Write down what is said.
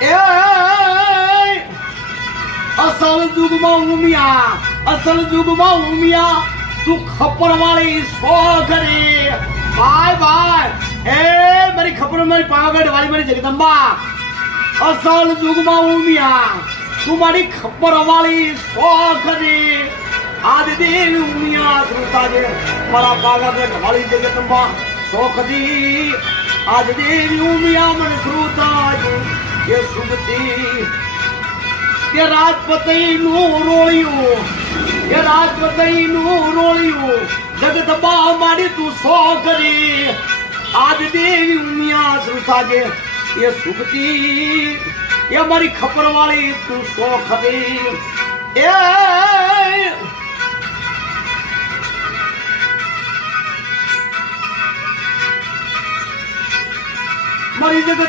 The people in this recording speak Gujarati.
એ અસલ જુગમાં ઉમિયા, અસલ જુગમાં ઉમિયા, તું ખપર વાળી સો ઘરે ભાઈ ભાઈ. એ મારી ખપર મારી પાવાગઢ વાળી મારી જગદંબા, અસલ જુગમાં ઉમિયા, તું મારી ખપર વાળી સો ઘરે આજ દેવ ઉમિયા શ્રુતાજે મારા પાવાગઢ વાળી જગદંબા સોખદી આજ દેવ ઉમિયા મન શ્રુતાજે એ સુમતી કે રાજપતિ નું રોળિયું, કે રાજપતિ નું રોળિયું જગદંબા મારી તું સો કરી આજ દેવી ઉમિયા શ્રુતાજે એ સુખતી એ મારી ખપર વાળી તું સો ખરી. એ મારી જગત